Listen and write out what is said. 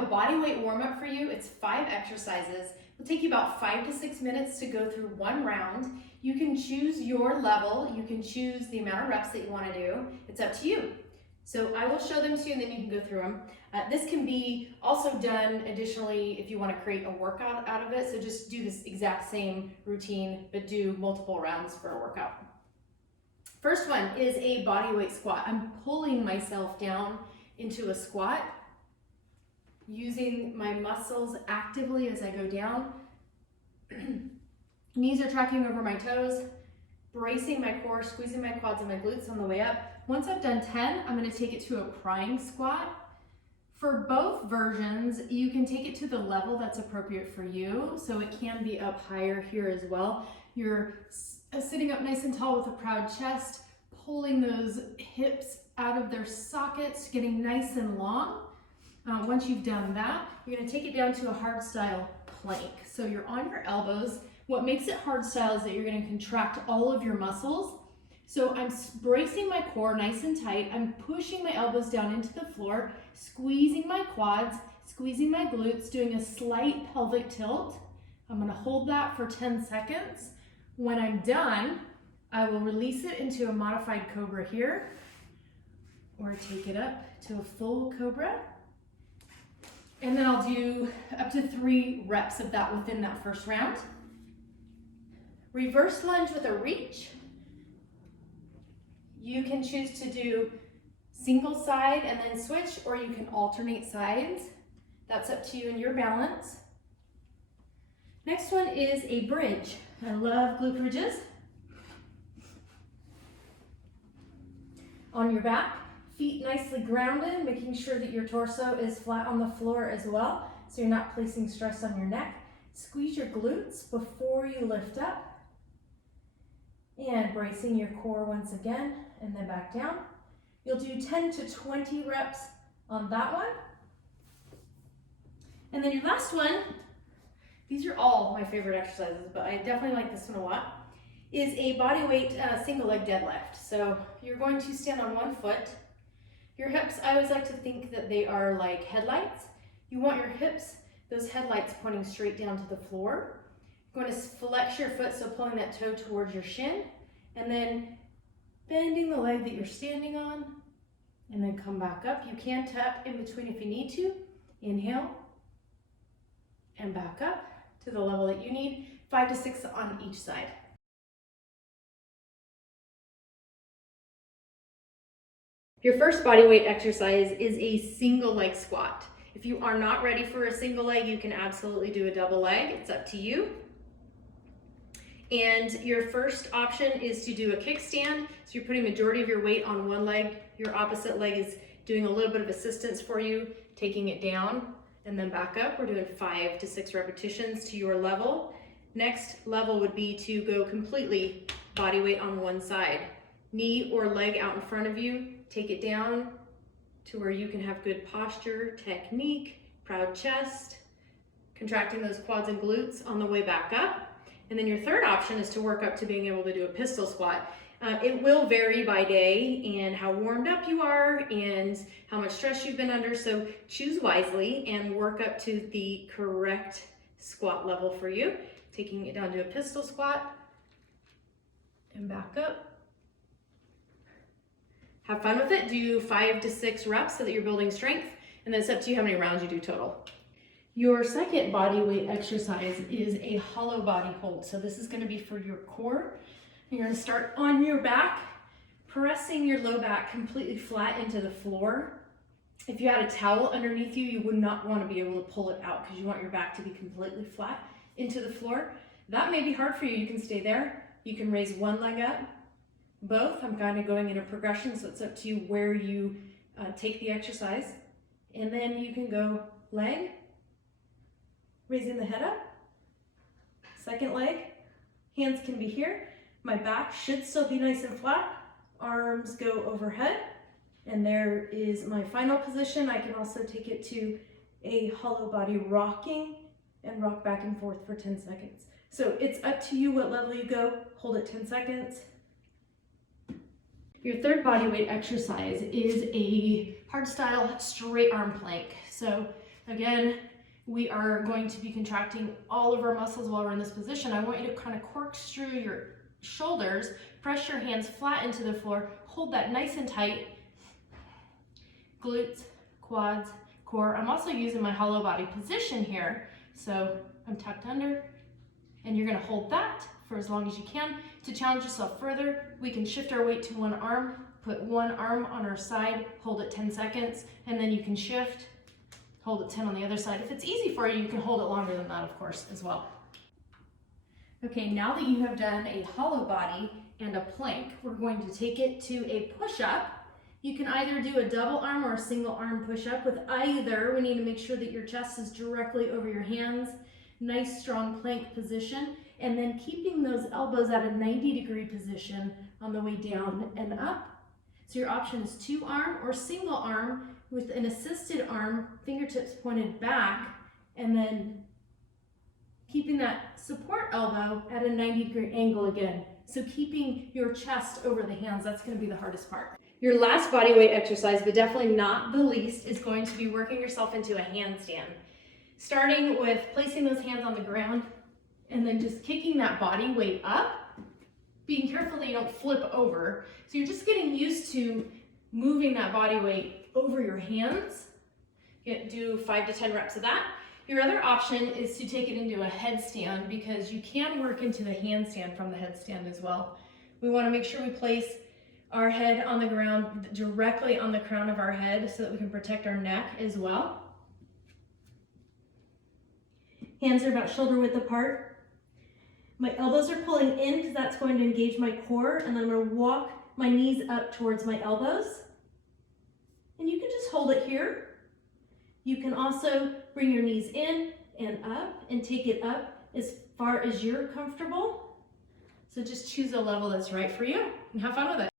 a body weight warm up for you. It's 5 exercises. It'll take you about 5 to 6 minutes to go through one round. You can choose your level. You can choose the amount of reps that you want to do. It's up to you. So I will show them to you and then you can go through them. This can be also done additionally if you want to create a workout out of it. So just do this exact same routine, but do multiple rounds for a workout. First one is a body weight squat. I'm pulling myself down into a squat, using my muscles actively as I go down. Knees are tracking over my toes, bracing my core, squeezing my quads and my glutes on the way up. Once I've done 10, I'm going to take it to a prying squat. For both versions, you can take it to the level that's appropriate for you. So it can be up higher here as well. You're sitting up nice and tall with a proud chest, pulling those hips out of their sockets, getting nice and long. Once you've done that, you're going to take it down to a hard style plank. So you're on your elbows. What makes it hard style is that you're going to contract all of your muscles. So I'm bracing my core nice and tight. I'm pushing my elbows down into the floor, squeezing my quads, squeezing my glutes, doing a slight pelvic tilt. I'm going to hold that for 10 seconds. When I'm done, I will release it into a modified cobra here, or take it up to a full cobra. And then I'll do up to 3 reps of that within that first round. Reverse lunge with a reach. You can choose to do single side and then switch, or you can alternate sides. That's up to you and your balance. Next one is a bridge. I love glute bridges. On your back, feet nicely grounded, making sure that your torso is flat on the floor as well, so you're not placing stress on your neck. Squeeze your glutes before you lift up. And bracing your core once again, and then back down. You'll do 10 to 20 reps on that one. And then your last one, these are all my favorite exercises, but I definitely like this one a lot, is a body weight single leg deadlift. So you're going to stand on one foot. Your hips, I always like to think that they are like headlights. You want your hips, those headlights pointing straight down to the floor. You're going to flex your foot, so pulling that toe towards your shin, and then bending the leg that you're standing on, and then come back up. You can tap in between if you need to. Inhale, and back up to the level that you need. 5 to 6 on each side. Your first body weight exercise is a single leg squat. If you are not ready for a single leg, you can absolutely do a double leg. It's up to you. And your first option is to do a kickstand. So you're putting majority of your weight on one leg. Your opposite leg is doing a little bit of assistance for you, taking it down and then back up. We're doing 5 to 6 repetitions to your level. Next level would be to go completely body weight on one side. Knee or leg out in front of you. Take it down to where you can have good posture, technique, proud chest, contracting those quads and glutes on the way back up. And then your third option is to work up to being able to do a pistol squat. It will vary by day and how warmed up you are and how much stress you've been under. So choose wisely and work up to the correct squat level for you. Taking it down to a pistol squat and back up. Have fun with it. Do 5 to 6 reps so that you're building strength. And then it's up to you how many rounds you do total. Your second body weight exercise is a hollow body hold. So this is going to be for your core. You're going to start on your back, pressing your low back completely flat into the floor. If you had a towel underneath you, you would not want to be able to pull it out because you want your back to be completely flat into the floor. That may be hard for you. You can stay there. You can raise one leg up, both. I'm kind of going in a progression, so it's up to you where you take the exercise. And then you can go leg, raising the head up, second leg, hands can be here. My back should still be nice and flat. Arms go overhead. And there is my final position. I can also take it to a hollow body rocking and rock back and forth for 10 seconds. So it's up to you what level you go. Hold it 10 seconds. Your third body weight exercise is a hard style straight arm plank. So Again, we are going to be contracting all of our muscles while we're in this position. I want you to kind of corkscrew your shoulders, press your hands flat into the floor, hold that nice and tight. Glutes, quads, core. I'm also using my hollow body position here. So I'm tucked under, and you're gonna hold that for as long as you can. To challenge yourself further, we can shift our weight to one arm, put one arm on our side, hold it 10 seconds, and then you can shift, hold it 10 on the other side. If it's easy for you, you can hold it longer than that, of course, as well. Okay, now that you have done a hollow body and a plank, we're going to take it to a push-up. You can either do a double arm or a single arm push-up. With either, we need to make sure that your chest is directly over your hands. Nice, strong plank position. And then keeping those elbows at a 90-degree position on the way down and up. So your option is two arm or single arm with an assisted arm, fingertips pointed back, and then keeping that support elbow at a 90-degree angle again. So keeping your chest over the hands, that's going to be the hardest part. Your last body weight exercise, but definitely not the least, is going to be working yourself into a handstand. Starting with placing those hands on the ground and then just kicking that body weight up, being careful that you don't flip over. So you're just getting used to moving that body weight over your hands. Do 5 to 10 reps of that. Your other option is to take it into a headstand, because you can work into the handstand from the headstand as well. We want to make sure we place our head on the ground, directly on the crown of our head, so that we can protect our neck as well. Hands are about shoulder width apart. My elbows are pulling in because that's going to engage my core, and then I'm going to walk my knees up towards my elbows. And you can just hold it here. You can also bring your knees in and up and take it up as far as you're comfortable. So just choose a level that's right for you and have fun with it.